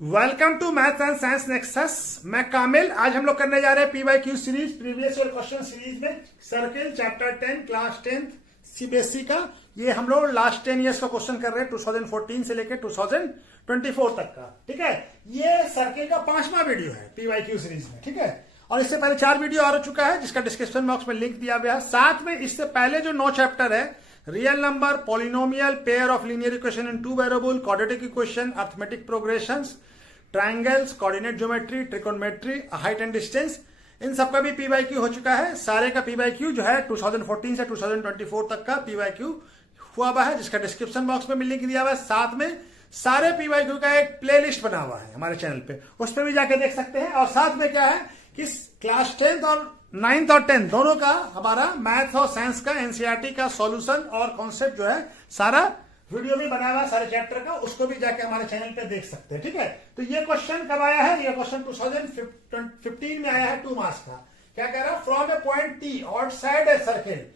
Welcome to maths and science nexus. मैं कामिल। आज हम लोग करने जा रहे हैं PYQ series, previous year question series में सर्किल चैप्टर 10 क्लास 10 सीबीएसई का। ये हम लोग लास्ट 10 इयर्स का क्वेश्चन कर रहे हैं, 2014 से लेकर 2024 तक का। ठीक है, ये सर्किल का 5वां वीडियो है पीवाईक्यू सीरीज में। ठीक है, और इससे पहले 4 वीडियो और हो चुका है जिसका डिस्क्रिप्शन बॉक्स में लिंक दिया गया है। साथ में इससे पहले जो 9 चैप्टर है, real number, polynomial, pair of linear equation in 2 variable, quadratic equation, arithmetic progressions, triangles, coordinate geometry, trigonometry, height and distance, इन सबका भी पीवाईक्यू हो चुका है। सारे का पीवाईक्यू जो है 2014 से 2024 तक का पीवाईक्यू हुआ हुआ है, जिसका डिस्क्रिप्शन बॉक्स में लिंक दिया हुआ है। साथ में सारे पीवाईक्यू का एक प्लेलिस्ट बना हुआ है हमारे चैनल पे, उस पर भी जाके देख सकते हैं। और साथ में क्या है कि क्लास 10th और 9th और 10th दोनों का हमारा मैथ और साइंस का एनसीईआरटी का सॉल्यूशन और कॉन्सेप्ट जो है सारा वीडियो भी बनाया हुआ है सारे चैप्टर का, उसको भी जाके हमारे चैनल पे देख सकते हैं। ठीक है, तो ये क्वेश्चन कब आया है? ये क्वेश्चन 2015 में आया है, 2 मार्क्स का। क्या कह रहा है? From a point T outside a circle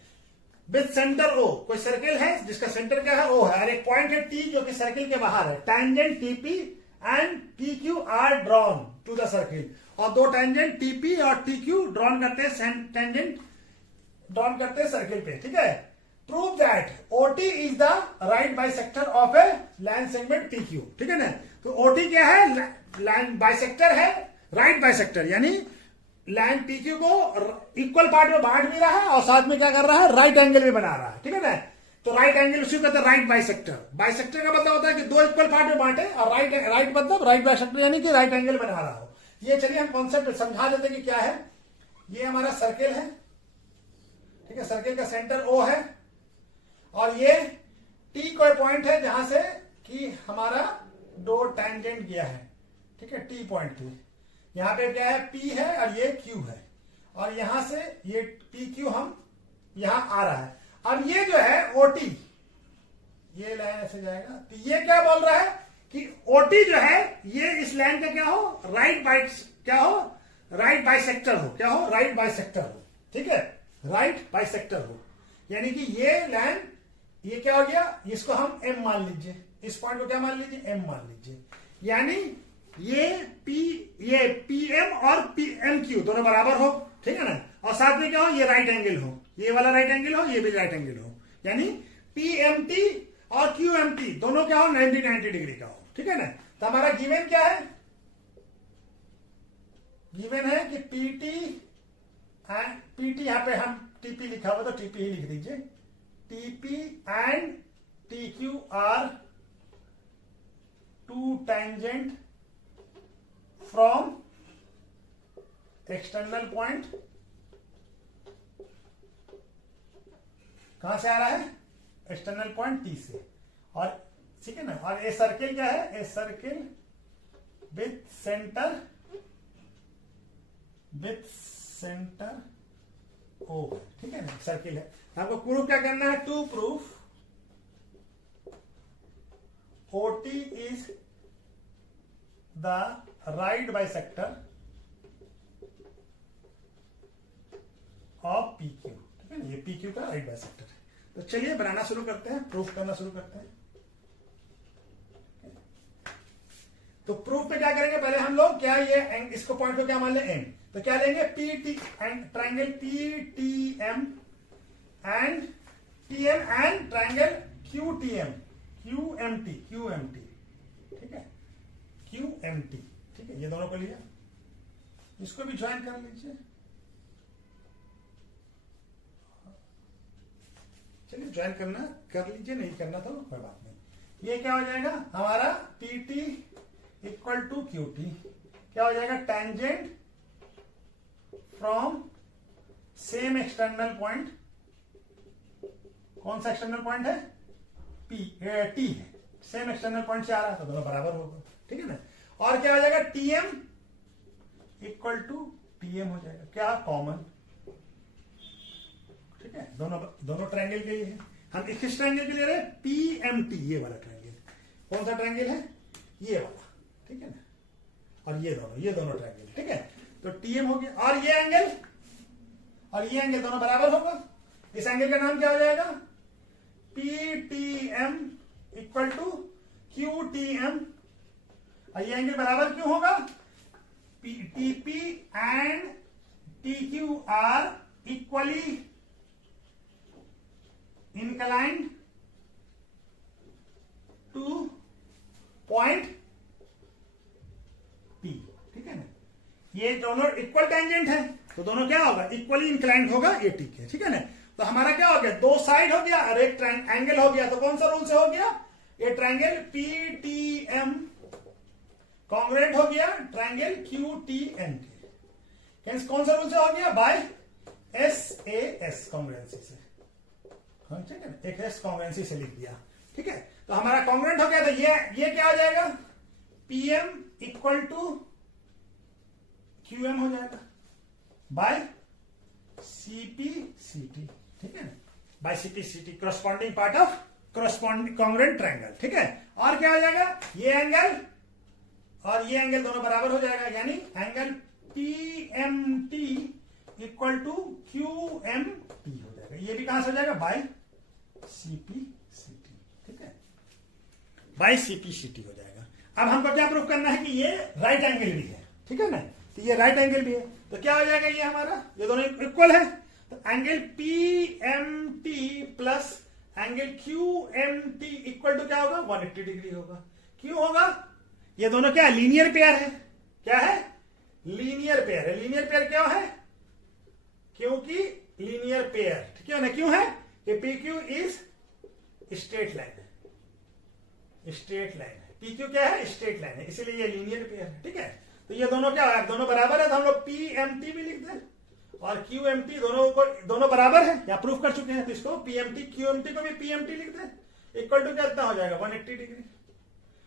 with centre O. कोई सर्किल है जिसका सेंटर क्या है? ओ है, और एक पॉइंट है टी जो कि सर्किल के बाहर है। Tangent TP and P Q are drawn to the circle, और 2 टैंजेंट टीपी और टी क्यू ड्रॉन करते हैं, टैंजेंट ड्रॉन करते हैं सर्किल पे। ठीक है, prove that OT is the right bisector of A line segment PQ। ठीक है ना, तो OT क्या है? लाइन बाइसेक्टर है, राइट बाइसेक्टर, यानी लाइन PQ को इक्वल पार्ट में बांट भी रहा है और साथ में क्या कर रहा है? राइट एंगल भी बना रहा है। ठीक है ना, तो राइट एंगल उसी को कहते हैं राइट बाइसेक्टर। बाइसेक्टर का मतलब होता है कि 2 इक्वल पार्ट में बांटे, और राइट मतलब राइट बाइसेक्टर यानी कि राइट एंगल बना रहा हो। ये चलिए हम कॉन्सेप्ट समझा देते हैं कि क्या है। ये हमारा सर्किल है। ठीक है, सर्किल का सेंटर O है, और ये T कोई पॉइंट है जहां से कि हमारा 2 टैंजेंट गया है। ठीक है, T पॉइंट थी। यहां पे क्या है? P है और ये Q है, और यहां से ये PQ हम यहां आ रहा है। अब ये जो है OT, ये लाइन ऐसे जाएगा, तो ये क्या बोल रहा है कि OT जो है ये इस लाइन का क्या हो? राइट बाइसेक्टर हो। क्या हो? राइट बाइसेक्टर हो। ठीक है, राइट बाइसेक्टर हो, यानी कि ये लाइन, ये क्या हो गया? इसको हम M मान लीजिए, इस पॉइंट को क्या मान लीजिए? M मान लीजिए, यानी ये PM और PMQ दोनों बराबर हो। ठीक है ना, और साथ में क्या हो? ये राइट एंगल हो, ये वाला राइट एंगल हो, ये भी राइट एंगल हो, यानी PMT और QMT दोनों क्या हो? 90 डिग्री का हो। ठीक है ना, तो हमारा गिवन क्या है? गिवन है कि PT यहां पे हम TP लिखा हुआ तो TP ही लिख दीजिए। TP and TQ are 2 tangent from external point. कहां से आ रहा है? एक्सटर्नल पॉइंट T से। और ठीक है ना, और ए सर्किल क्या है? ए सर्किल विथ सेंटर O। ठीक है ना, सर्किल है। आपको प्रूफ क्या करना है? To proof OT is the right bisector of PQ। ठीक है ना, ये PQ का राइट बाइसेक्टर है। तो चलिए बनाना शुरू करते हैं, प्रूफ करना शुरू करते हैं। तो प्रूफ पे क्या करेंगे? पहले हम लोग क्या ये इसको पॉइंट को क्या मान ले? M। तो क्या लेंगे? PT and triangle PTM and TM and triangle QMT। ठीक है, QMT। ठीक है, ये दोनों को लिया, इसको भी ज्वाइन कर लीजिए। चलिए ज्वाइन करना कर लीजिए, नहीं करना तो कोई बात नहीं। ये क्या हो जाएगा हमारा? PT equal to QT। क्या हो जाएगा? Tangent from same external point. कौन सा एक्सटर्नल पॉइंट है? T है, सेम एक्सटर्नल पॉइंट से आ रहा है तो दोनों बराबर होगा। ठीक है ना, और क्या हो जाएगा? TM इक्वल टू TM हो जाएगा। क्या? कॉमन। ठीक है, दोनों ट्रायंगल के लिए है। हम किस ट्रायंगल के लिए रहे? PMT, ये वाला ट्रायंगल। कौन सा ट्रायंगल है? ये वाला। ठीक है ना, और ये दोनों ट्रायंगल। ठीक है, तो TM हो गया, और ये एंगल और ये एंगल दोनों बराबर होगा। इस एंगल का नाम क्या हो जाएगा? PTM इक्वल टू QTM और ये एंगल बराबर क्यों होगा? TP and TQ are equally inclined to point P, ठीक है ना। ये दोनों इक्वल टेंजेंट है तो दोनों क्या होगा? इक्वली इंक्लाइंड होगा, ये ठीक है, ठीक है ना। तो हमारा क्या हो गया? दो साइड हो गया और एक एंगल हो गया। तो कौन सा रूल से हो गया? ये ट्रायंगल पीटीएम कॉन्ग्रुएंट हो गया ट्रायंगल क्यूटीएन के। कौन सा रूल से हो गया? बाय एसएएस कॉन्ग्रुएंसी से, ठीक है ना, एक एस कॉन्ग्रुएंसी से लिख दिया, ठीक है। तो हमारा कॉन्ग्रुएंट हो गया। तो ये क्या हो जाएगा? पीएम इक्वल टू क्यूएम हो जाएगा बाय सीपीसीटी, ठीक है ना, by CPCT corresponding part of corresponding congruent triangle, ठीक है। और क्या हो जाएगा? ये एंगल और ये एंगल दोनों बराबर हो जाएगा, यानी एंगल पीएमटी इक्वल टू क्यूएमटी हो जाएगा। ये भी कहां से हो जाएगा? बाय सीपीसीटी, ठीक है, बाय सीपीसीटी हो जाएगा। अब हमको क्या प्रूफ करना है कि ये राइट एंगल भी है, ठीक है ना। तो ये राइट एंगल भी है तो क्या हो जाएगा? ये हमारा ये दोनों इक्वल है तो angle PMT plus angle QMT equal to क्या होगा? 180 डिग्री होगा। क्यों होगा? ये दोनों क्या है? लीनियर पेयर है। क्या है? लीनियर पेयर है। लीनियर पेयर क्या है? क्योंकि लीनियर पेयर, ठीक है ना। क्यों है? कि PQ इज स्ट्रेट लाइन है, स्ट्रेट लाइन है। PQ क्या है? स्ट्रेट लाइन है, इसीलिए ये लीनियर पेयर है, ठीक है। तो ये दोनों क्या है? दोनों बराबर है तो हम लोग PMT भी लिख दें और QMT दोनों बराबर है, या प्रूफ कर चुके हैं। तो इसको PMT QMT को भी PMT लिख दें। इक्वल टू कितना हो जाएगा? 180 डिग्री।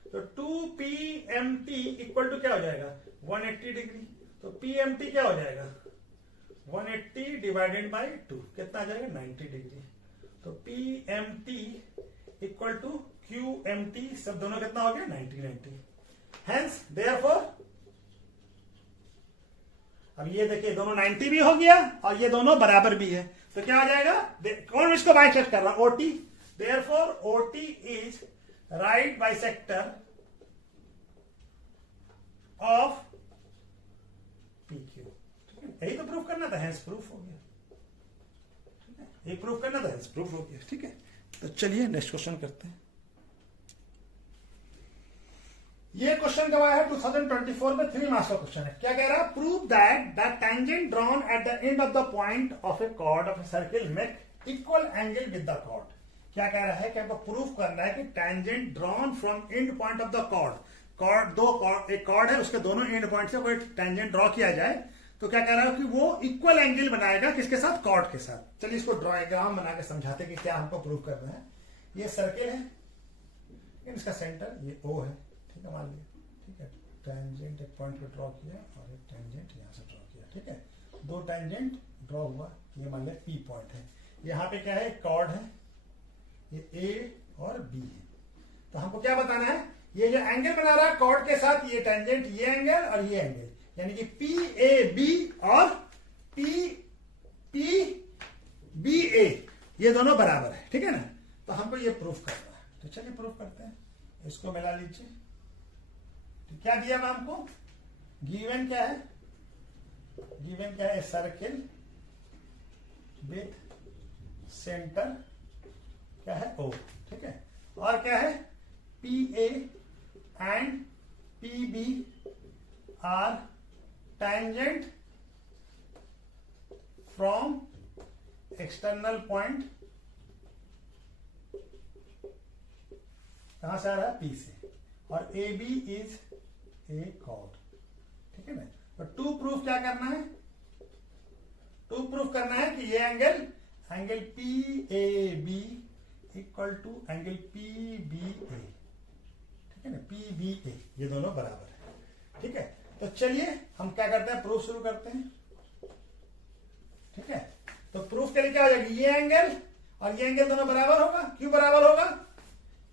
तो 2PMT इक्वल टू क्या हो जाएगा? 180 डिग्री। तो PMT क्या हो जाएगा? 180 डिवाइडेड बाई 2 कितना आ जाएगा? 90 डिग्री। तो PMT इक्वल टू QMT सब दोनों कितना हो गया? 90। हेंस देयरफॉर अब ये देखिए दोनों 90 भी हो गया और ये दोनों बराबर भी है। तो क्या आ जाएगा? कौन इसको बाइसेक्ट कर रहा? OT। Therefore OT is right bisector of PQ। यही तो प्रूफ करना था, हेंस प्रूफ हो गया, ठीक है। ये प्रूफ करना था, हेंस प्रूफ हो गया, ठीक है। तो चलिए नेक्स्ट क्वेश्चन करते हैं। ये क्वेश्चन कब आया है? 2024 में 3 मार्क्स का क्वेश्चन है। क्या कह रहा है? Prove that the tangent drawn at the end of the point of a chord of a circle make equal angle with the chord. क्या कह रहा है कि हमको प्रूफ करना है कि tangent drawn from end point of the chord, एक कॉर्ड है उसके दोनों एंड पॉइंट से कोई टेंजेंट ड्रॉ किया जाए तो क्या कह रहा है कि वो इक्वल एंगल बनाएगा किसके साथ? कॉर्ड के साथ। चलिए इसको डायग्राम बना के समझाते कि क्या हमको प्रूफ करना है। ये सर्किल है, इसका सेंटर ये O है, ठीक है, मान लिया, ठीक है। टेंजेंट एक पॉइंट पे ड्रॉ किया और एक टेंजेंट यहां से ड्रॉ किया, ठीक है। दो टेंजेंट ड्रॉ हुआ, ये मान लिया P पॉइंट है। यहाँ पे क्या है? कॉर्ड है, ये A और B है। तो हमको क्या बताना है? ये जो एंगल बना रहा है कॉर्ड के साथ, ये टेंजेंट, ये एंगल और ये एंगल, यानी कि PAB और PBA ये दोनों बराबर है, ठीक है ना। तो हमको ये प्रूफ करना है। तो चलिए प्रूफ करते हैं। इसको मिला लीजिए। तो क्या दिया हुआ हमको? गिवन क्या है? गिवन क्या है? सर्किल विथ सेंटर क्या है? O, ठीक है। और क्या है? PA and PB are tangent from external point, कहां से आ रहा है? P से। और AB इज ए कॉर्ड, ठीक है ना। तो टू प्रूफ क्या करना है? टू प्रूफ करना है कि ये angle PAB equal to angle PBA, ठीक है ना, PBA ये दोनों बराबर है, ठीक है। तो चलिए हम क्या करते हैं? प्रूफ शुरू करते हैं, ठीक है। तो प्रूफ के लिए क्या हो जाएगा? ये एंगल और ये एंगल दोनों बराबर होगा। क्यों बराबर होगा?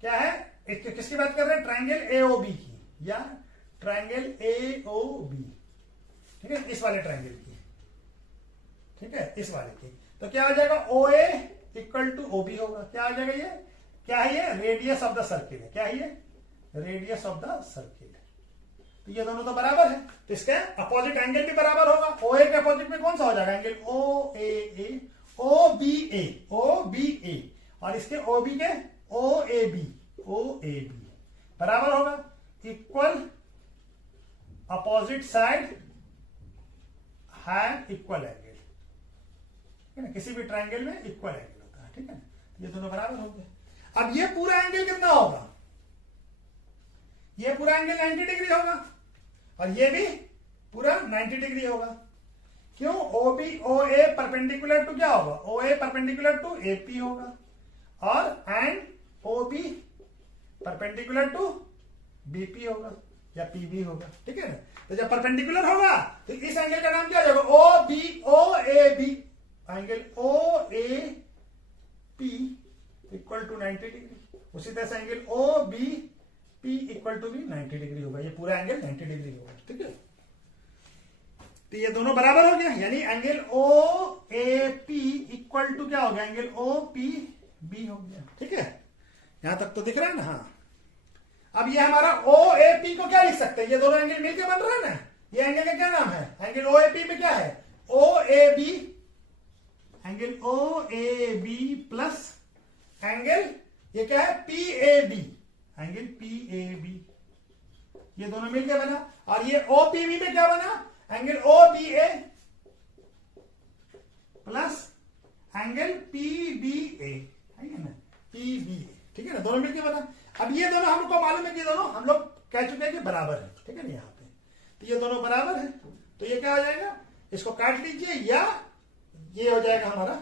क्या है? किसकी बात कर रहे हैं? ट्रायंगल AOB की, या ट्रायंगल AOB, ठीक है, इस वाले ट्रायंगल की, ठीक है, इस वाले की। तो क्या हो जाएगा? OA इक्वल टू OB होगा। क्या हो जाएगा? ये क्या है? ये रेडियस ऑफ द सर्किल है। क्या है ये? रेडियस ऑफ द सर्किल, तो ये दोनों तो बराबर है, तो इसके अपोजिट एंगल भी बराबर होगा। ओ ए के अपोजिट में कौन सा हो जाएगा एंगल ओ ए, ओ बी ए, और इसके ओ बी के ओ ए बी बराबर होगा। Equal opposite side have equal angle, ठीक है ना, किसी भी ट्रायंगल में इक्वल एंगल होता है, ठीक है ना। ये दोनों बराबर हो गए। अब ये पूरा एंगल कितना होगा, ये पूरा एंगल 90 डिग्री होगा और ये भी पूरा 90 डिग्री होगा। क्यों? O B O A perpendicular to क्या होगा, O A perpendicular to A P होगा, और and O B perpendicular to BP होगा या पीबी होगा, ठीक है ना। तो जब परपेंडिकुलर होगा तो इस एंगल का नाम क्या हो जाएगा, O B O A B, angle O A P equal to 90 degree. उसी तरह से angle O B P equal to भी 90 डिग्री होगा, ये पूरा एंगल 90 डिग्री होगा, ठीक है। तो ये दोनों बराबर हो गया, यानी angle O A P equal to क्या हो गया, एंगल ओ पी बी हो गया, ठीक है। यहां तक तो दिख रहा है ना। हाँ, अब ये हमारा ओ ए पी को क्या लिख सकते हैं, ये दोनों एंगल मिलकर बन रहा है ना। ये एंगल का क्या नाम है, एंगल ओ ए पी में क्या है, O A B, angle O A B plus angle ये क्या है, P A B, angle P A B, ये दोनों मिलकर बना। और ये ओ पी बी में क्या बना, angle O B A plus angle P B ए, है ना, पी बी ए, ठीक है ना, दोनों मिलकर बना। अब ये दोनों हमको मालूम है कि दोनों हम लोग कह चुके हैं कि बराबर है, ठीक है ना, यहाँ पे तो ये दोनों बराबर है। तो ये क्या हो जाएगा, इसको काट लीजिए, या ये हो जाएगा हमारा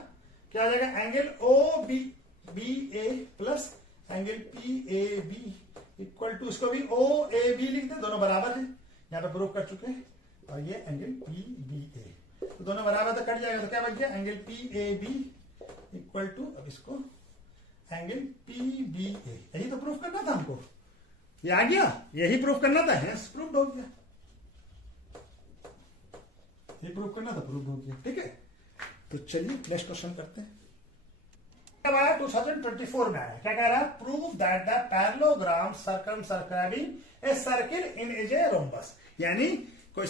क्या हो जाएगा, angle O B B A plus angle P A B equal to, इसको भी ओ ए बी लिख दे, दोनों बराबर है, यहाँ पे प्रूव कर चुके हैं। और ये एंगल पी बी ए, तो दोनों बराबर तो कट जाएगा, तो क्या बच गया, angle P A B equal to, अब इसको एंगल पी बी ए, यही तो प्रूफ करना था हमको, ये आ गया, यही प्रूफ करना था, हेंस प्रूफ हो गया, ये प्रूफ करना था, प्रूफ हो गया, ठीक है। तो चलिए नेक्स्ट क्वेश्चन करते हैं। 2024 में आया, क्या कह रहा है, prove that the parallelogram circumscribing a circle in is a rhombus, यानी कोई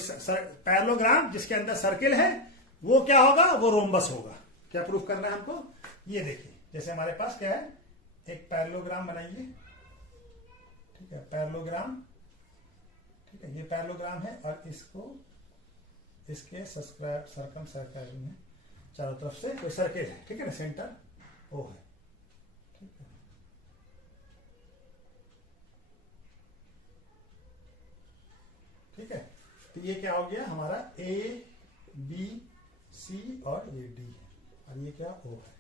पैरेललोग्राम जिसके अंदर सर्किल है वो क्या होगा, वो रोम्बस होगा। क्या प्रूफ करना है हमको, ये देखिए, जैसे हमारे पास क्या है, एक पैरेललोग्राम बनाइए, ठीक है, पैरेललोग्राम, ठीक है, ये पैरेललोग्राम है और इसको इसके सर्कमस्क्राइबिंग में चारों तरफ से कोई सर्किल है, ठीक है ना, सेंटर ओ है, ठीक है। ठीक है, तो ये क्या हो गया हमारा, ए बी सी और ये डी है, और ये क्या ओ है,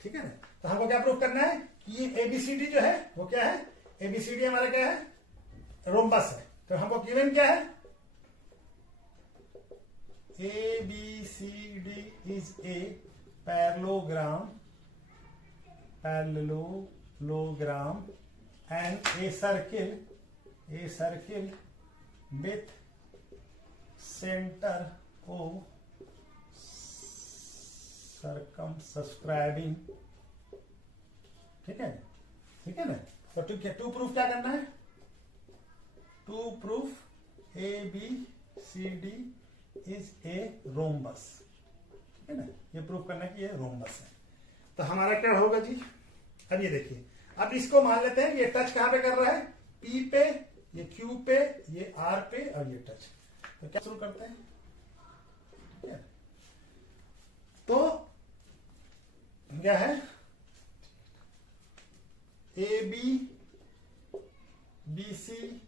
ठीक है ना। तो हमको क्या प्रूफ करना है कि ये एबीसीडी जो है वो क्या है, एबीसीडी हमारा क्या है, रोम्बस है। तो हमको गिवन क्या है, A B C D is a parallelogram and a circle with centre O circumscribing, ठीक है, ठीक है ना। तो टू प्रूफ क्या करना है, to proof A B C D is a rhombus, ठीक है ना, ये प्रूफ करना है कि ये रोम्बस है। तो हमारा क्या होगा जी, अब ये देखिए, अब इसको मान लेते हैं ये टच कहां पे कर रहा है, पी पे, ये क्यू पे, ये आर पे, और ये टच। तो क्या शुरू करते हैं, ठीक है। तो क्या है, ए बी बी सी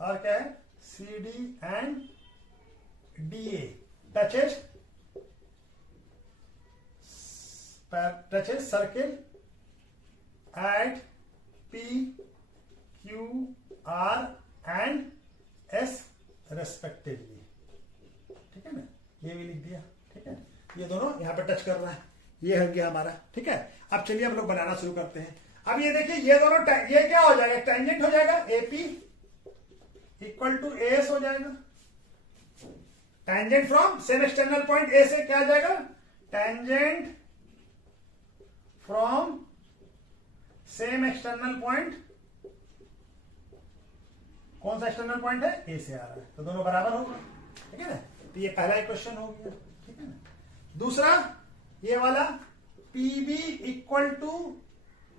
और क्या है, C D and D A touches circle at P Q R and S respectively, ठीक है ना, ये भी लिख दिया, ठीक है। ये दोनों यहां पे टच कर रहा है, ये हो गया हमारा, ठीक है। अब चलिए हम लोग बनाना शुरू करते हैं। अब ये देखिए, ये दोनों ये क्या हो जाएगा, टेंजेंट हो जाएगा, एपी इक्वल टू एस हो जाएगा, tangent from same external point A से क्या आ जाएगा, tangent from same external point कौन सा एक्सटर्नल पॉइंट है, ए से आ रहा है, तो दोनों बराबर होगा, ठीक है ना। तो ये पहला क्वेश्चन हो गया, ठीक है ना। दूसरा ये वाला P B equal to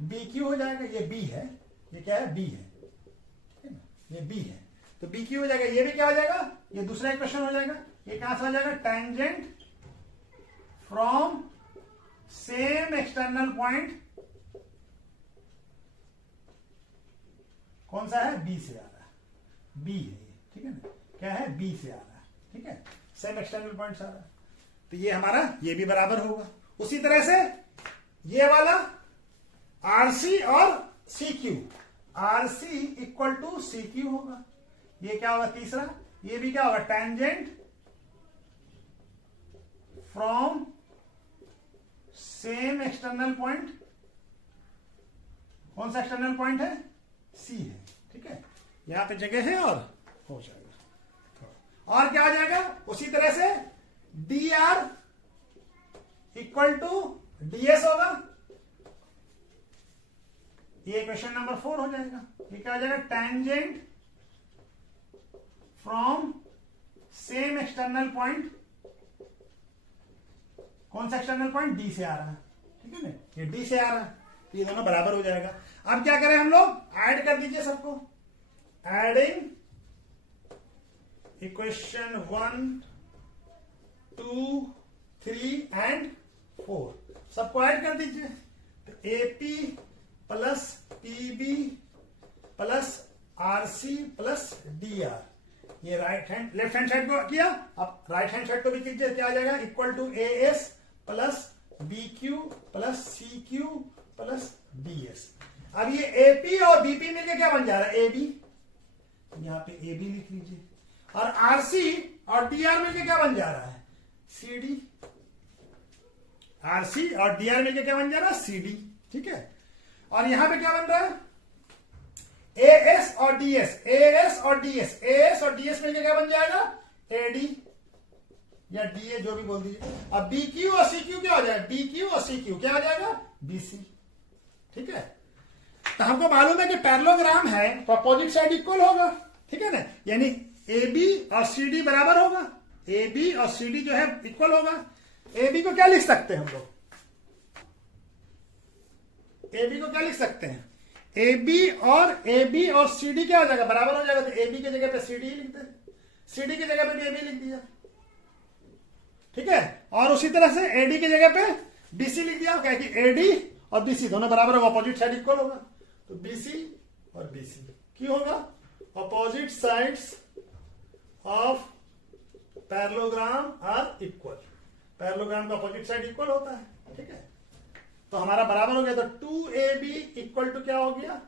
B Q हो जाएगा, ये बी है, ये क्या है, बी है, ठीक है ना, ये बी है, तो बी क्यू हो जाएगा, ये भी क्या हो जाएगा, ये दूसरा क्वेश्चन हो जाएगा। ये कहां से हो जाएगा, tangent from same external point, कौन सा है, बी से आ रहा है, बी है ये, ठीक है ना, क्या है, बी से आ रहा है, ठीक है, सेम एक्सटर्नल पॉइंट आ रहा है, तो ये हमारा ये भी बराबर होगा। उसी तरह से ये वाला आरसी और C Q, RC equal to C Q होगा, ये क्या होगा तीसरा, ये भी क्या होगा, tangent from same external point, कौन सा एक्सटर्नल पॉइंट है, सी है, ठीक है, यहां पे जगह है और हो जाएगा। और क्या आ जाएगा, उसी तरह से D R equal to DS होगा, ये क्वेश्चन नंबर 4 हो जाएगा। ये क्या हो जाएगा, tangent from same external point, कौन सा एक्सटर्नल पॉइंट, डी से आ रहा है, ठीक है ना, ये डी से आ रहा है, तो ये दोनों बराबर हो जाएगा। अब क्या करें हम लोग, ऐड कर दीजिए सबको, एडिंग इक्वेशन 1 2 3 एंड 4 सबको ऐड कर दीजिए, तो AP plus PB plus RC plus D R, ये right hand left hand side को किया, अब राइट हैंड साइड को भी कीजिए, क्या आ जाएगा, equal to A S plus B Q plus C Q plus D S. अब ये एपी और बीपी मिलकर क्या बन जा रहा है, ए बी, यहां पे ए बी लिख लीजिए, और आरसी और डी आर मिलकर क्या बन जा रहा है, सी डी, आरसी और डी आर मिलकर क्या बन जा रहा है, सी डी, ठीक है। और यहां पे क्या बन रहा है, ए एस और डी एस, ए एस और डी एस, ए एस और डी एस मिलकर क्या बन जाएगा, ए डी या डी ए, जो भी बोल दीजिए। अब बी क्यू और सी क्यू क्या हो जाएगा, बी क्यू और सी क्यू क्या हो जाएगा, बी सी, ठीक है। तो हमको मालूम है कि पैरेललोग्राम है तो अपोजिट साइड इक्वल होगा, ठीक है ना, यानी ए बी और सी डी बराबर होगा, ए बी और सी डी जो है इक्वल होगा। ए बी को क्या लिख सकते हैं हम लोग, ए बी को क्या लिख सकते हैं, ए बी और सी डी क्या हो जाएगा, बराबर हो जाएगा, तो ए बी की जगह पे सी डी लिख दे, सी डी की जगह पे भी ए बी लिख दिया, ठीक है। और उसी तरह से ए डी की जगह पे बी सी लिख दिया, क्या कि ए डी और बी सी दोनों बराबर होगा, अपोजिट साइड इक्वल होगा, तो बी सी और बी सी क्यों होगा, opposite sides of parallelogram are equal, parallelogram का अपोजिट साइड इक्वल होता है, ठीक है। तो हमारा बराबर हो गया, तो 2ab इक्वल टू क्या हो गया,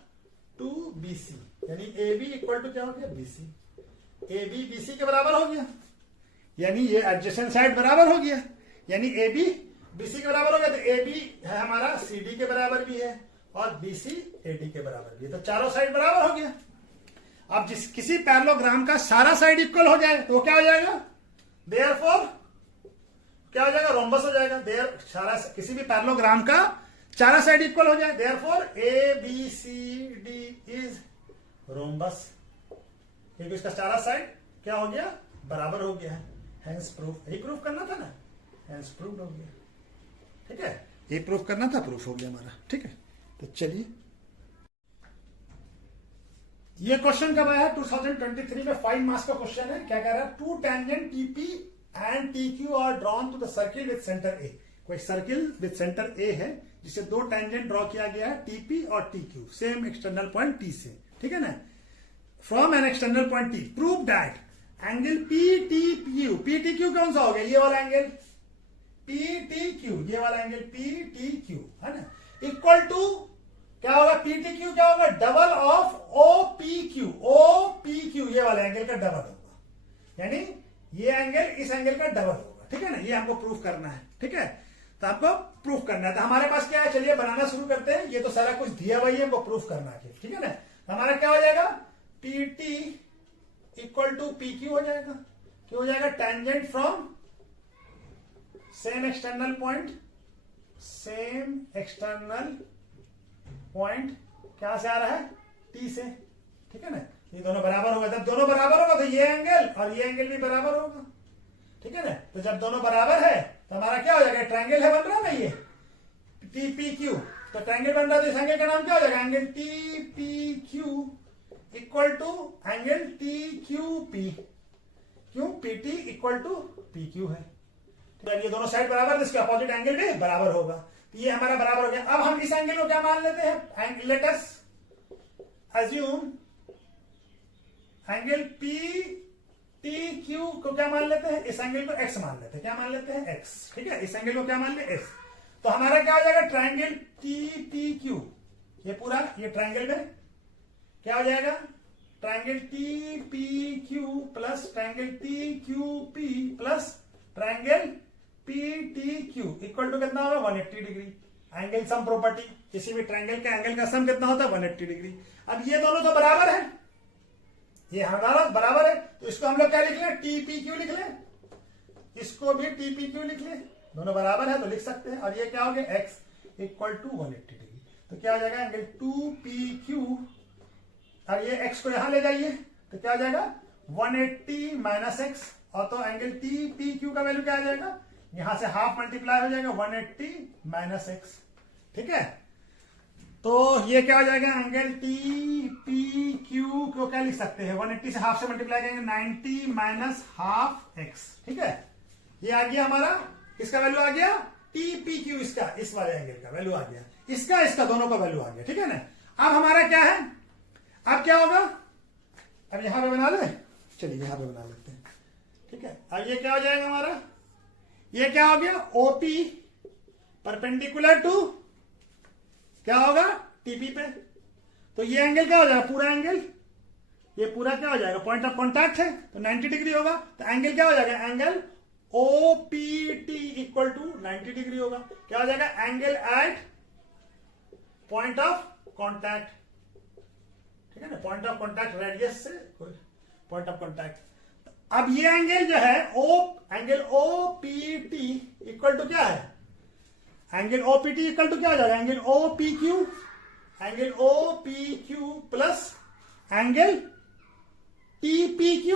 2bc, यानी ab इक्वल टू क्या हो गया, bc, ab bc के बराबर हो गया, यानी ये एडजेसेंट साइड बराबर हो गया, यानी ab bc के बराबर हो गया, तो ab है हमारा cd के बराबर भी है और bc ad के बराबर भी है, तो चारों साइड बराबर हो गया। अब जिस किसी पैरेललोग्राम का सारा साइड इक्वल हो जाए तो क्या हो जाएगा, देयरफॉर क्या हो जाएगा, रोम्बस हो जाएगा, देयर सारा किसी भी पैरेललोग्राम का चारा साइड इक्वल हो जाए, therefore A B C D is rhombus, क्योंकि इसका चारा साइड क्या हो गया, बराबर हो गया है, हेंस प्रूफ, यही प्रूफ करना था ना, हेंस प्रूफ हो गया, ठीक है, ये प्रूफ करना था, प्रूफ हो गया हमारा, ठीक है। तो चलिए, ये क्वेश्चन कब आया है, 2023 में 5 मार्क्स का क्वेश्चन है। क्या कह रहा है, 2 tangent TP and TQ are drawn to the circle with centre A, कोई सर्किल विद सेंटर ए है जिसे 2 टेंजेंट ड्रॉ किया गया है, टीपी और TQ, same external point T से, ठीक है ना, from an external point T, prove that angle P T Q, P T Q कौन सा हो गया, ये वाला एंगल पी टी क्यू, ये वाला एंगल पी टी क्यू है ना, इक्वल टू क्या होगा, पी टी क्यू क्या होगा, double of O P Q, O P Q ये वाले एंगल का डबल होगा, यानी ये एंगल इस एंगल का डबल होगा, ठीक है ना, ये हमको प्रूफ करना है, ठीक है। तो हमको प्रूफ करना है, तो हमारे पास क्या है, चलिए बनाना शुरू करते हैं, ये तो सारा कुछ दिया हुआ है, हमको प्रूफ करना है, ठीक है ना। हमारा क्या हो जाएगा, P T equal to P Q हो जाएगा, क्या हो जाएगा, tangent from same external point, same external point क्या से आ रहा है, टी से, ठीक है ना, ये दोनों बराबर होगा, जब दोनों बराबर होगा तो ये एंगल और ये एंगल भी बराबर होगा, ठीक है ना। तो जब दोनों बराबर है तो हमारा क्या हो जाएगा, ट्रायंगल है बन रहा ना ये TPQ, तो ट्रायंगल बन रहा है, तो इस एंगल का नाम क्या हो जाएगा, angle TPQ equal to angle TQP, क्यों PT इक्वल टू PQ है। तो ये दोनों साइड बराबर, इसके अपोजिट एंगल भी बराबर होगा, तो ये हमारा बराबर हो गया। अब हम इस एंगल को क्या मान लेते हैं, late us assume angle PTQ को क्या मान लेते हैं, इस एंगल को x मान लेते हैं, क्या मान लेते हैं x, ठीक है। इस एंगल को क्या मान ले x, तो हमारा क्या हो जाएगा, ट्रायंगल TPQ, ये पूरा ये ट्रायंगल में क्या हो जाएगा, triangle TPQ plus triangle TQP plus triangle PTQ equal to कितना होगा, 180 डिग्री। एंगल सम प्रॉपर्टी, किसी भी ट्रायंगल के एंगल का सम कितना होता है, 180 डिग्री। अब ये दोनों तो बराबर है, ये हमारा बराबर है, तो इसको हम लोग क्या लिख लें, TPQ लिख लें, इसको भी TPQ लिख लें, दोनों बराबर है तो लिख सकते हैं। और ये क्या हो गया, x इक्वल टू 180 डिग्री, तो क्या हो जाएगा एंगल 2PQ, और ये x को यहां ले जाइए तो क्या हो जाएगा 180 माइनस x, और तो एंगल TPQ का वैल्यू क्या आ जाएगा, यहां से हाफ मल्टीप्लाई हो जाएगा 180 माइनस x, ठीक है। तो ये क्या हो जाएगा, एंगल TPQ को क्या लिख सकते हैं, 180 से हाफ से मल्टीप्लाई करेंगे 90 माइनस हाफ x, ठीक है। ये आ गया हमारा, इसका वैल्यू आ गया TPQ, इसका इस वाले एंगल का वैल्यू आ गया, इसका दोनों का वैल्यू आ गया, ठीक है ना। अब हमारा क्या है, अब क्या होगा, अब यहां पे बना ले, चलिए यहां पे बना लेते हैं, ठीक है। अब ये क्या हो जाएगा हमारा, ये क्या हो गया, OP परपेंडिकुलर टू क्या होगा, TP पे, तो ये एंगल क्या हो जाएगा, पूरा एंगल, ये पूरा क्या हो जाएगा, पॉइंट ऑफ कॉन्टैक्ट है तो 90 डिग्री होगा, तो एंगल क्या हो जाएगा, angle OPT equal to 90 degree होगा। क्या हो जाएगा, angle at point of contact, ठीक है ना, पॉइंट ऑफ कॉन्टैक्ट रेडियस से पॉइंट ऑफ कॉन्टैक्ट। अब ये एंगल जो है एंगल OPT इक्वल टू क्या है, एंगल OPT इक्वल टू क्या हो जाएगा, angle OPQ plus angle TPQ,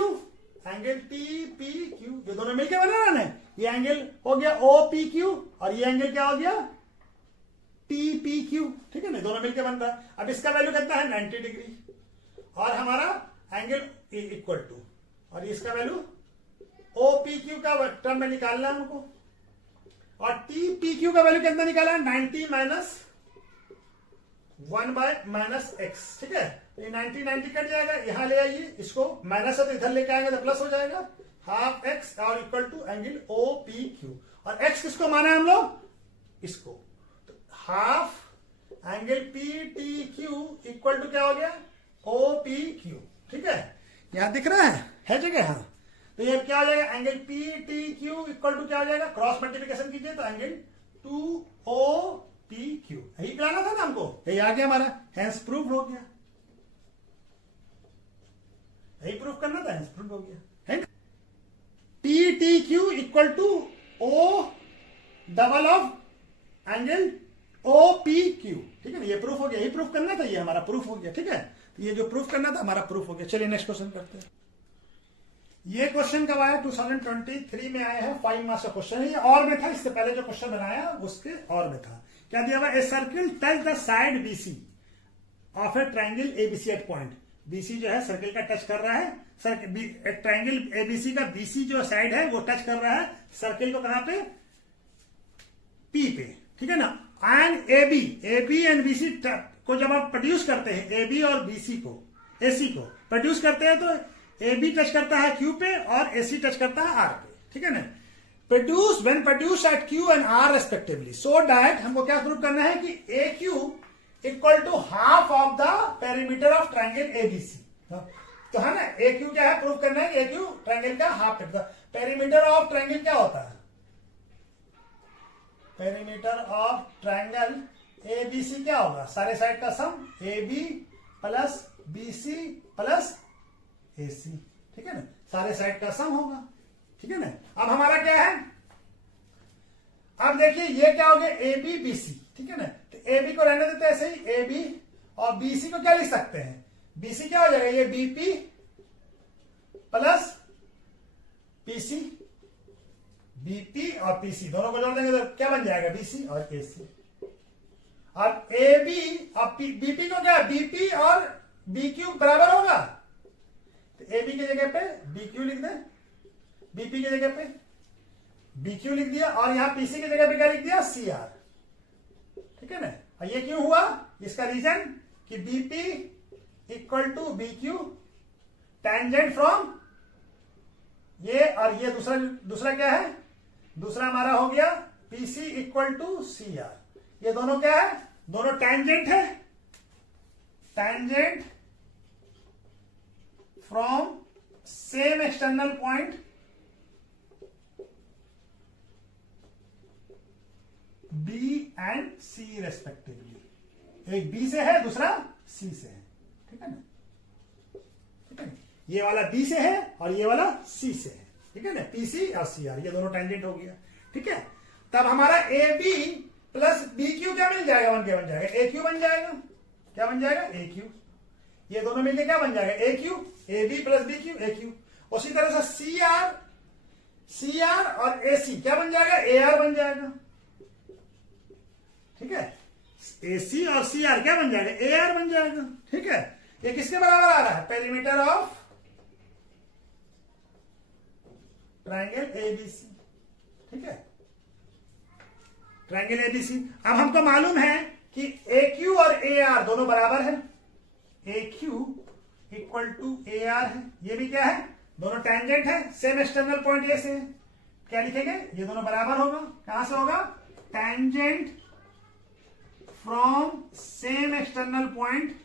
angle TPQ, ये दोनों मिलकर बना रहा है, ये एंगल हो गया OPQ और ये एंगल क्या हो गया TPQ, ठीक है ना, दोनों मिलकर बन रहा है। अब इसका वैल्यू कितना है, 90 डिग्री, और हमारा एंगल इक्वल टू, और इसका वैल्यू OPQ का टर्म में निकालना है हमको, और TPQ का वैल्यू कितना निकाला है, 90 माइनस 1 बाय माइनस x, ठीक है। ये 90 कट जाएगा, यहां ले आइए, इसको माइनस है तो इधर लेके आएंगे तो प्लस हो जाएगा, हाफ x और इक्वल टू एंगल OPQ, और x किसको माना है हम लोग, इसको, तो half angle PTQ equal to क्या हो गया, OPQ, ठीक है। यहां दिख रहा है जगह, हाँ। तो ये क्या हो जाएगा, एंगल PTQ इक्वल टू क्या हो जाएगा, क्रॉस मल्टीप्लिकेशन कीजिए तो एंगल 2OPQ, यही कराना था ना हमको, यही आ गया हमारा, हैंस प्रूफ हो गया, यही प्रूफ करना था, हैंस प्रूफ हो गया, है। PTQ equal to O double of angle OPQ, ठीक है ना, ये प्रूफ हो गया, यही प्रूफ करना था, ये हमारा प्रूफ हो गया, ठीक है। तो ये जो प्रूफ करना था हमारा प्रूफ हो गया। चलिए नेक्स्ट क्वेश्चन करते हैं। ये क्वेश्चन कब आया, 2023 में आया है, 5 मार्क्स का क्वेश्चन है, ये और में था, इससे पहले जो क्वेश्चन बनाया उसके और में था। क्या दिया हुआ, a circle touch the side BC of a triangle ABC at point, BC जो है सर्किल का टच कर रहा है, ट्रायंगल ABC का BC जो साइड है वो टच कर रहा है सर्किल को, कहां पे, P पे, ठीक है ना। एंड AB एंड BC को जब आप प्रोड्यूस करते हैं, AB और BC को, AC को प्रोड्यूस करते हैं, तो AB टच करता है Q पे और AC टच करता है R पे, ठीक है ना। When produce at Q and R respectively, so that हमको क्या प्रूव करना है कि AQ equal to half of the perimeter of triangle ABC, तो है ना, AQ क्या है, प्रूव करना है कि AQ ट्रायंगल का हाफ, पेरीमीटर ऑफ ट्रायंगल क्या होता है, पेरीमीटर ऑफ ट्रायंगल ABC क्या होगा, सारे साइड का सम AB plus BC plus AC, ठीक है ना, सारे साइड का सम होगा, ठीक है ना। अब हमारा क्या है, अब देखिए ये क्या हो गया, AB BC, ठीक है ना, तो AB को रहने देते ऐसे ही, AB और BC को क्या लिख सकते हैं, बीसी क्या हो जाएगा, ये बीपी प्लस पीसी, बीपी और पीसी दोनों को जोड़ देंगे तो क्या बन जाएगा, बीसी और एसी। अब ए बी, अब बीपी को क्या, बीपी और बीक्यू बराबर होगा, तो ए बी की जगह पे बीक्यू लिख दें, बीपी की जगह पे बीक्यू लिख दिया, और यहां पीसी की जगह पे क्या लिख दिया, सी आर। ठीक है ना। और ये क्यों हुआ, इसका रीजन कि BP equal to BQ, tangent from ये, और ये दूसरा क्या है, दूसरा हमारा हो गया PC equal to C R. ये दोनों क्या है, दोनों टेंजेंट है, tangent from same external point B and C respectively. एक बी से है, दूसरा सी से है। ठीक है ना, ठीक है, ये वाला बी से है और ये वाला सी से है। ठीक है ना, पीसी और सी आर, ये दोनों टेंजेंट हो गया। ठीक है, तब हमारा A B plus B Q क्या मिल जाएगा, बन जाएगा ए क्यू बन जाएगा। क्या बन जाएगा, ए क्यू। ये दोनों मिलके क्या बन जाएगा, A Q, A B plus B Q, A Q. उसी तरह से सी आर और ए सी क्या बन जाएगा, ए आर बन जाएगा। ठीक है, ए सी और सी आर क्या बन जाएगा, ए आर बन जाएगा। ठीक है, ये किसके बराबर आ रहा है, पेरीमीटर ऑफ ट्रायंगल एबीसी। ठीक है, ट्रायंगल एबीसी। अब हमको मालूम है कि ए क्यू और ए आर दोनों बराबर है, A Q equal to A R है। ये भी क्या है, दोनों टेंजेंट है, सेम एक्सटर्नल पॉइंट ए से। क्या लिखेंगे, ये दोनों बराबर होगा। कहां से होगा, tangent from same external point.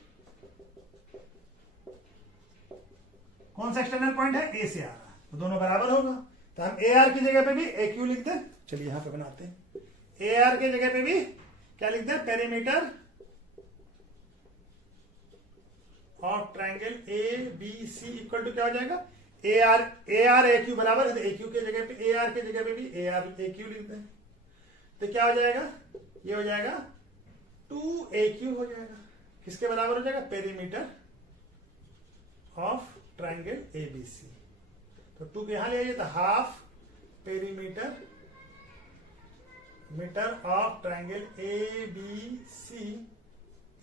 कौन सा एक्सटर्नल पॉइंट है, ए से आ रहा है, तो दोनों बराबर होगा। तो हम ए आर की जगह पे भी ए क्यू लिखते हैं। चलिए यहां पे बनाते हैं, ए आर की जगह पे भी क्या लिखते हैं, perimeter of triangle A B C equal to क्या हो जाएगा, ए आर ए क्यू बराबर है, तो ए क्यू की जगह पे ए आर की जगह पे भी ए आर ए क्यू लिखते हैं। तो क्या हो जाएगा, ये हो जाएगा 2AQ हो जाएगा। किसके बराबर हो जाएगा, पेरीमीटर ऑफ ट्रायंगल एबीसी। तो 2 के यहां ले आइए, तो half perimeter of triangle ABC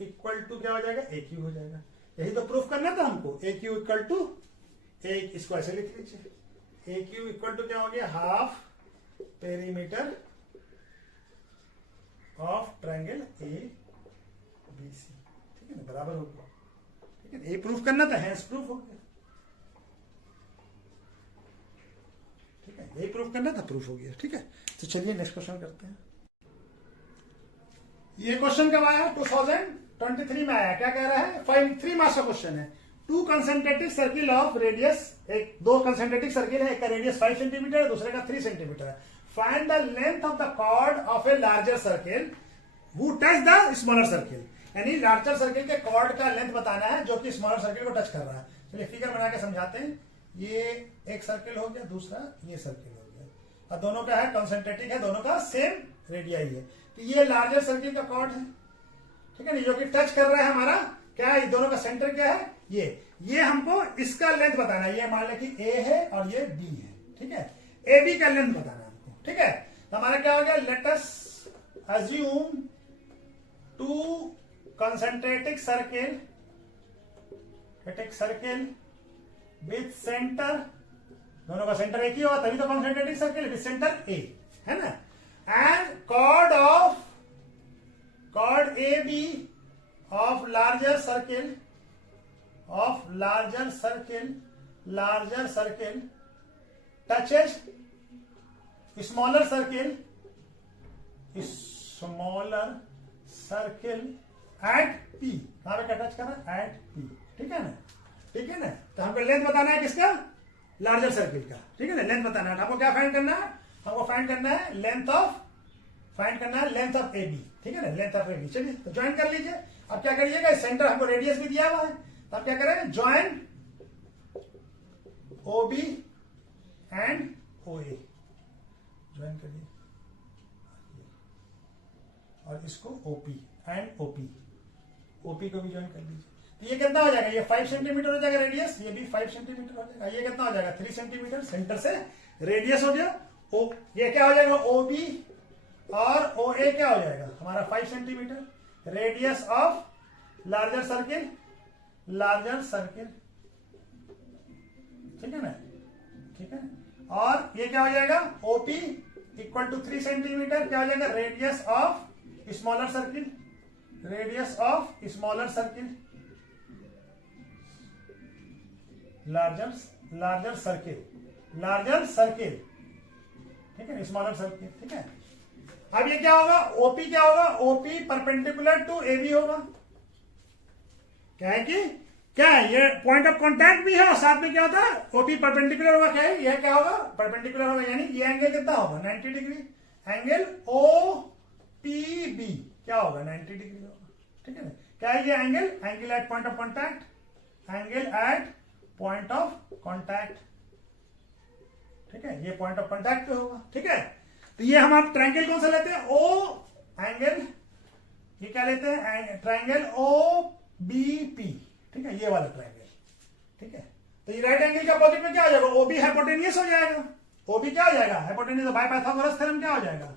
equal to क्या हो जाएगा, AQ हो जाएगा। यही तो प्रूफ करना था हमको, AQ इक्वल टू, इसको ऐसे लिख लीजिए, AQ इक्वल टू क्या हो गया, half perimeter of triangle A B C. ठीक है ना, बराबर हो गया। ठीक है, ये प्रूफ करना था, हैंस प्रूफ हो गया। ठीक है, ये प्रूफ करना था, प्रूफ हो गया। ठीक है, तो चलिए नेक्स्ट क्वेश्चन करते हैं। ये क्वेश्चन कब आया, 2023 में आया। क्या कह रहा है, 3 मार्क्स का क्वेश्चन है। 2 कंसेंट्रिक सर्किल ऑफ रेडियस, दो कंसेंट्रिक सर्किल है, एक का रेडियस 5 सेंटीमीटर है, दूसरे का 3 सेंटीमीटर है। Find the length of the chord of a larger circle who touch the smaller circle। यानी लार्जर सर्किल के कॉर्ड का लेंथ बताना है जो कि स्मॉलर सर्किल को टच कर रहा है। चलिए फिगर बना के समझाते हैं। ये एक सर्किल हो गया, दूसरा ये सर्किल हो गया, और दोनों का है कंसेंट्रेटिक है, दोनों का सेम रेडियाई है। तो ये लार्जर सर्किल का कॉर्ड है। ठीक है ना, जो कि टच कर रहा है हमारा क्या है, दोनों का सेंटर क्या है, ये हमको इसका लेंथ बताना है। ये मान लें कि ए है और ये बी है। ठीक है, ए बी का लेंथ बताना है। ठीक है, तो हमारा क्या हो गया, let us assume 2 concentric circle with centre, दोनों का सेंटर एक ही होगा तभी तो concentric circle with centre A है ना। And chord A B of larger circle touches smaller circle at P. कहां पे टच करना, एट पी। ठीक है ना, ठीक है ना। तो हमको लेंथ बताना है किसका, लार्जर सर्किल का। ठीक है ना, लेंथ बताना है। हमको क्या फाइंड करना है, हमको फाइंड करना है लेंथ ऑफ ए बी। ठीक है ना, लेंथ ऑफ ए बी। चलिए तो ज्वाइन कर लीजिए। अब क्या करिएगा, सेंटर हमको रेडियस भी दिया हुआ है, तो अब क्या करें, join O B and O A, join करिए, और इसको ओपी एंड ओपी को भी ज्वाइन कर लीजिए। तो ये कितना हो जाएगा, ये 5 सेंटीमीटर हो जाएगा रेडियस, ये भी 5 सेंटीमीटर हो जाएगा, ये कितना हो जाएगा 3 सेंटीमीटर सेंटर से रेडियस हो गया। ओ ये क्या हो जाएगा ओ बी और ओ ए क्या हो जाएगा हमारा 5 centimetre radius of larger circle, ठीक है ना, ठीक है। और ये क्या हो जाएगा ओपी इक्वल टू 3 सेंटीमीटर क्या हो जाएगा radius of smaller circle, larger circle, ठीक है, स्मॉलर सर्किल, ठीक है। अब ये क्या होगा ओपी क्या होगा, ओपी परपेंडिकुलर टू एबी होगा, क्या है कि क्या है ये पॉइंट ऑफ कांटेक्ट भी है और साथ में क्या होता है ओपी परपेंडिकुलर होगा, क्या है ये क्या होगा परपेंडिकुलर होगा, यानी ये एंगल कितना होगा 90 degree, angle O P B क्या होगा 90 डिग्री होगा, ठीक है ना। क्या है ये angle at point of contact, ठीक है, ये पॉइंट ऑफ कांटेक्ट पे होगा, ठीक है। तो ये हम आप ट्रायंगल कौन सा लेते हैं ओ एंगल, ये क्या लेते हैं ट्रायंगल ओ बी पी, ठीक है, ये वाला ट्रायंगल, ठीक है। तो ये राइट एंगल के अपोजिट में क्या हो जाएगा ओबी हाइपोटेनियस हो जाएगा, ओबी क्या हो जाएगा हाइपोटेनियस, बाय पाइथागोरस थ्योरम क्या हो जाएगा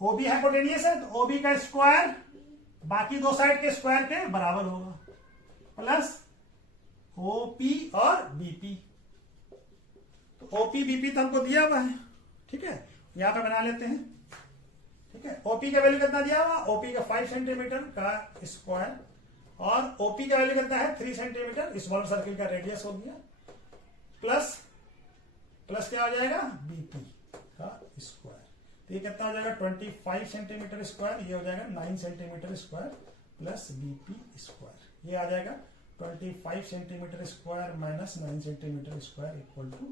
ओबी हाइपोटेनियस है तो ओबी का स्क्वायर बाकी दो साइड के स्क्वायर के बराबर होगा प्लस ओपी और बीपी, तो ओपी बीपी तो हमको दिया हुआ है, ठीक है, यहां पे बना लेते हैं, ठीक है। ओपी का वैल्यू कितना दिया हुआ, ओपी का 5 सेंटीमीटर का स्क्वायर और ओपी का वैल्यू कितना है 3 सेंटीमीटर, स्मॉलर सर्किल का रेडियस हो गया, प्लस क्या हो जाएगा बीपी का स्क्वायर, तो ये कितना हो जाएगा 25 सेंटीमीटर स्क्वायर, ये हो जाएगा 9 centimetre square plus BP square, ये आ जाएगा 25 centimetre square minus 9 centimetre square equal to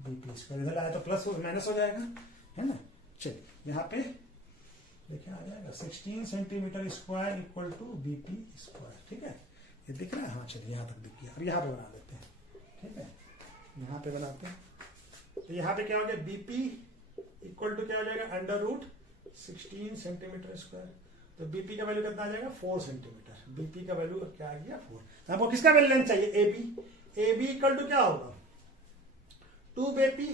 BP square, इधर आया तो प्लस माइनस हो जाएगा, है ना। चलिए यहाँ पे देखिए आ जाएगा 16 centimetre square equal to BP square, ठीक है, ये दिख रहा है, हाँ चलिए यहाँ तक दिख गया। अब यहाँ पे बना देते हैं, ठीक है, यहाँ पे बनाते हैं, तो यहाँ पे क्या हो गया बीपी इक्वल टू क्या हो जाएगा अंडर रूट 16 सेंटीमीटर स्क्वायर, तो बीपी का वैल्यू कितना आ जाएगा 4 सेंटीमीटर, बीपी का वैल्यू क्या आ गया 4। आपको किसका वैल्यू लेना चाहिए एबी इक्वल टू क्या होगा 2 बीपी,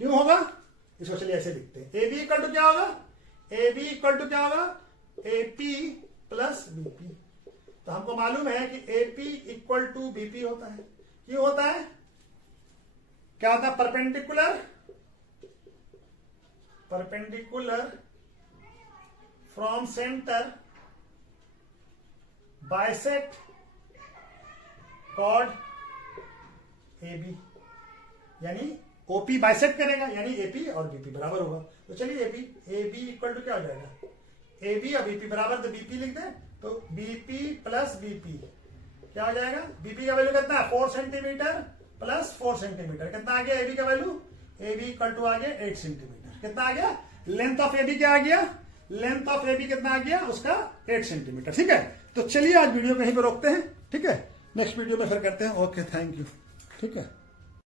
क्यों होगा इसको चलिए ऐसे लिखते हैं, एबी इक्वल टू क्या होगा एपी प्लस बीपी, तो हमको मालूम है कि एपी इक्वल टू बीपी होता है, क्यों होता है क्या होता है perpendicular from centre bisect chord AB, यानी ओपी बाइसेक्ट करेगा यानी एपी और बीपी बराबर होगा, तो चलिए एबी इक्वल टू क्या हो जाएगा एबी और बीपी बराबर, तो बीपी लिख दें तो बीपी प्लस बीपी क्या हो जाएगा, बीपी का वैल्यू कितना है 4 सेंटीमीटर प्लस 4 सेंटीमीटर, कितना आ गया एबी का वैल्यू, एबी इक्वल टू आ गया 8 सेंटीमीटर, कितना आ गया लेंथ ऑफ एबी क्या आ गया, लेंथ ऑफ एबी कितना आ गया उसका 8 सेंटीमीटर, ठीक है। तो चलिए आज वीडियो कहीं पे रोकते हैं, ठीक है, नेक्स्ट वीडियो में फिर करते हैं, ओके थैंक यू, ठीक है।